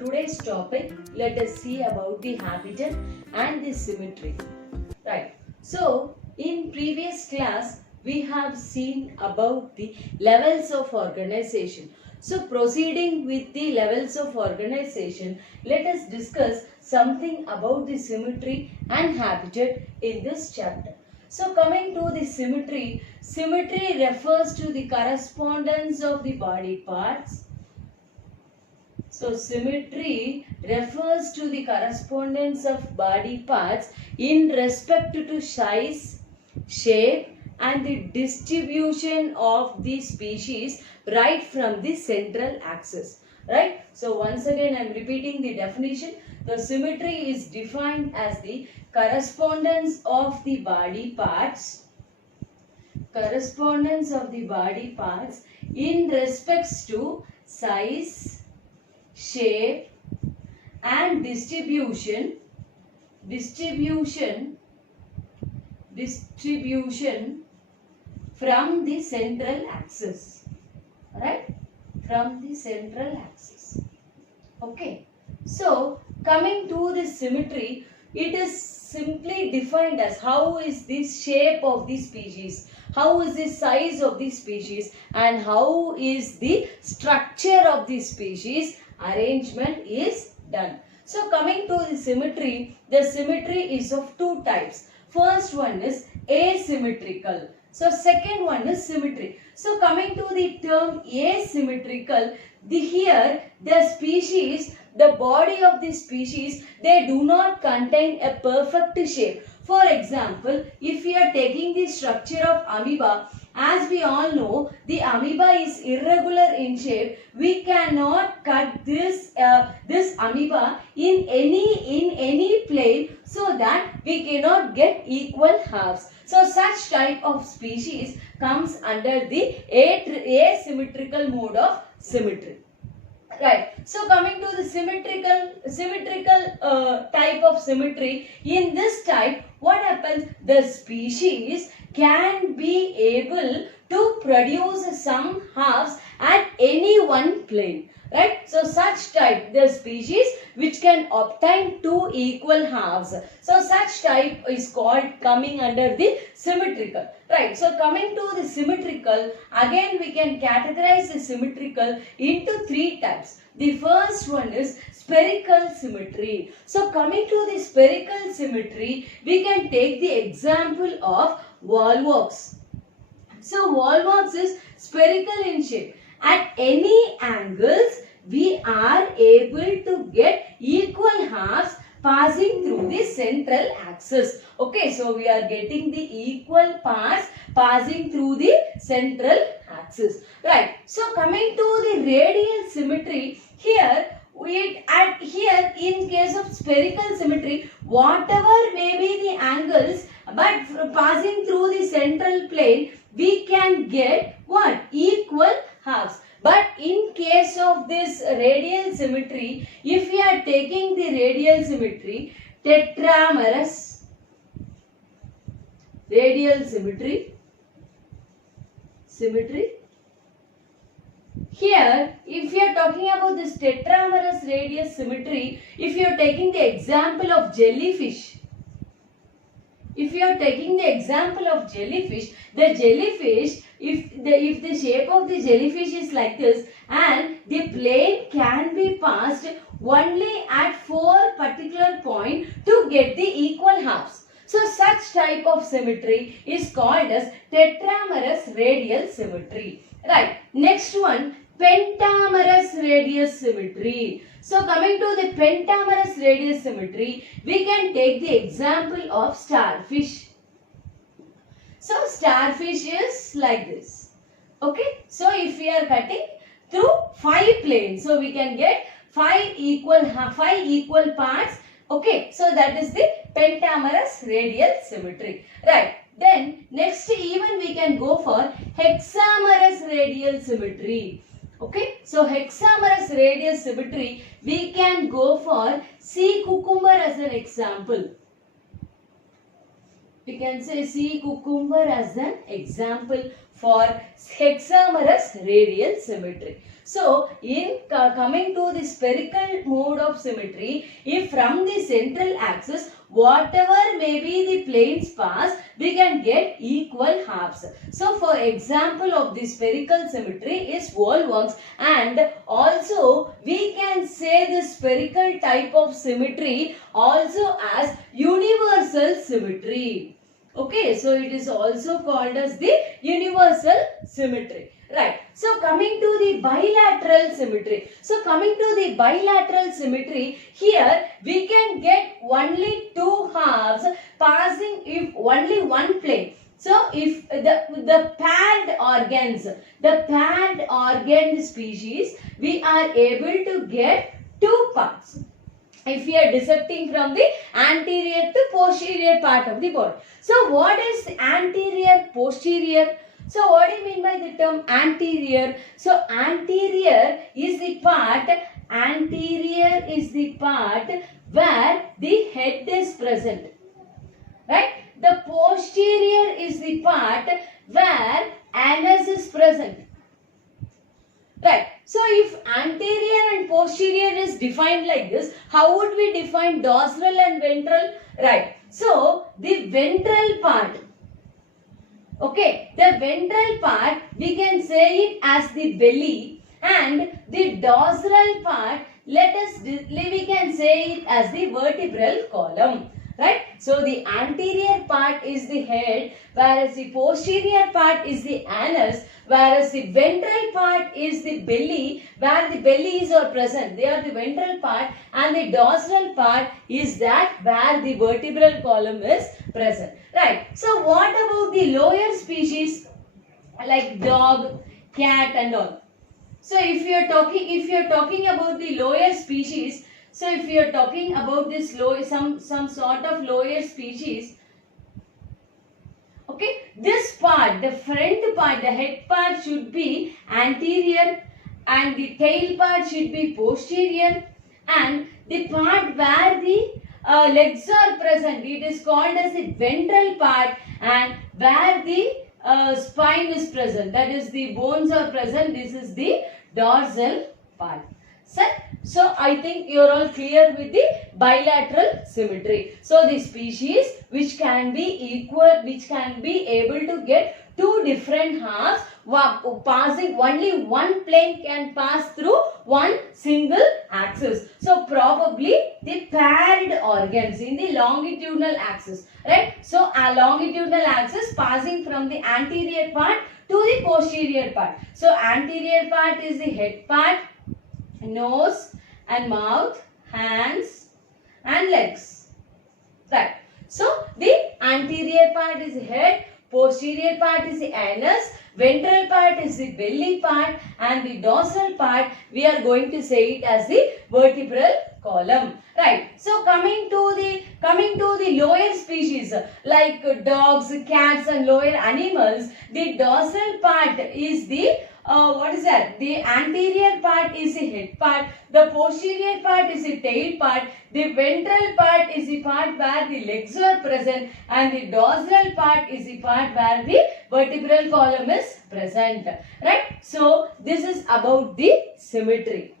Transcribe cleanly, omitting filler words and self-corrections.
today's topic, let us see about the habitat and the symmetry. Right. So, in previous class, we have seen about the levels of organization. So, proceeding with the levels of organization, let us discuss something about the symmetry and habitat in this chapter. So, coming to the symmetry, symmetry refers to the correspondence of the body parts. So, symmetry refers to the correspondence of body parts in respect to size, shape and the distribution of the species right from the central axis. Right? So, once again I am repeating the definition. The symmetry is defined as the correspondence of the body parts in respects to size, shape and distribution from the central axis, right? From the central axis. Okay. So, coming to the symmetry, it is simply defined as how is the shape of the species, how is the size of the species and how is the structure of the species arrangement is done. So, coming to the symmetry is of two types. First one is asymmetrical. So, second one is symmetry. So, coming to the term asymmetrical, here the species, the body of the species, they do not contain a perfect shape. For example, if we are taking the structure of amoeba, as we all know, the amoeba is irregular in shape. We cannot cut this amoeba in any plane so that we cannot get equal halves. So, such type of species comes under the asymmetrical mode of symmetry. Right. So, coming to the symmetrical type of symmetry, in this type, what happens? The species can be able to produce some halves at any one plane. Right. So, such type, the species which can obtain two equal halves. So, such type is called coming under the symmetrical. Right. So, coming to the symmetrical, again we can categorize the symmetrical into three types. The first one is spherical symmetry. So, coming to the spherical symmetry, we can take the example of wallworks. So, wallworks is spherical in shape. At any angles, we are able to get equal halves passing through the central axis. Okay, so we are getting the equal parts passing through the central axis. Right. So, coming to the radial symmetry, here in case of spherical symmetry, whatever may be the angles, but passing through the central plane, we can get what? Equal halves. But in case of this radial symmetry, if we are taking the radial symmetry, tetramerous radial symmetry, here, if you are talking about this tetramerous radius symmetry, if you are taking the example of jellyfish, the jellyfish, if the shape of the jellyfish is like this and the plane can be passed only at 4 particular point to get the equal halves. So, such type of symmetry is called as tetramerous radial symmetry. Right. Next one, pentamerous radius symmetry. So, coming to the pentamerous radius symmetry, we can take the example of starfish. So, starfish is like this. Okay. So, if we are cutting through 5 planes, so we can get 5 equal parts. Okay. So, that is the pentamerous radial symmetry. Right. Then, next even we can go for hexamerous radial symmetry. Okay. So, hexamerous radial symmetry, we can go for sea cucumber as an example. We can say sea cucumber as an example for hexamerous radial symmetry. So, in coming to the spherical mode of symmetry, if from the central axis, whatever may be the planes pass, we can get equal halves. So, for example of the spherical symmetry is wall-works, and also we can say the spherical type of symmetry also as universal symmetry. Okay, so it is also called as the universal symmetry. Right. So coming to the bilateral symmetry. So coming to the bilateral symmetry, here we can get only two halves passing if only one plane. So if the paired organ species, we are able to get two parts if we are dissecting from the anterior to posterior part of the body. So what is anterior, posterior? So what do you mean by the term anterior? So anterior is the part where the head is present. Right? The posterior is the part where anus is present. Right. So if anterior and posterior is defined like this, how would we define dorsal and ventral? Right. So the ventral part, okay, the ventral part we can say it as the belly, and the dorsal part we can say it as the vertebral column. Right? So the anterior part is the head, whereas the posterior part is the anus, whereas the ventral part is the belly, where the belly is present. They are the ventral part, and the dorsal part is that where the vertebral column is present. Right. So what about the lower species like dog, cat and all? So if you are talking about the lower species, so if you are talking about this some sort of lower species, okay, this part, the front part, the head part should be anterior, and the tail part should be posterior, and the part where the legs are present, it is called as the ventral part, and where the spine is present, that is the bones are present, this is the dorsal part. So I think you are all clear with the bilateral symmetry. So the species which can be equal, which can be able to get two different halves, passing only one plane can pass through one single axis. So probably the paired organs in the longitudinal axis, right? So a longitudinal axis passing from the anterior part to the posterior part. So anterior part is the head part, nose and mouth, hands and legs. Right. So the anterior part is the head, posterior part is the anus, ventral part is the belly part, and the dorsal part we are going to say it as the vertebral column. Right. So coming to the lower species like dogs, cats and lower animals, the dorsal part is the what is that? The anterior part is the head part, the posterior part is the tail part, the ventral part is the part where the legs are present, and the dorsal part is the part where the vertebral column is present. Right? So this is about the symmetry.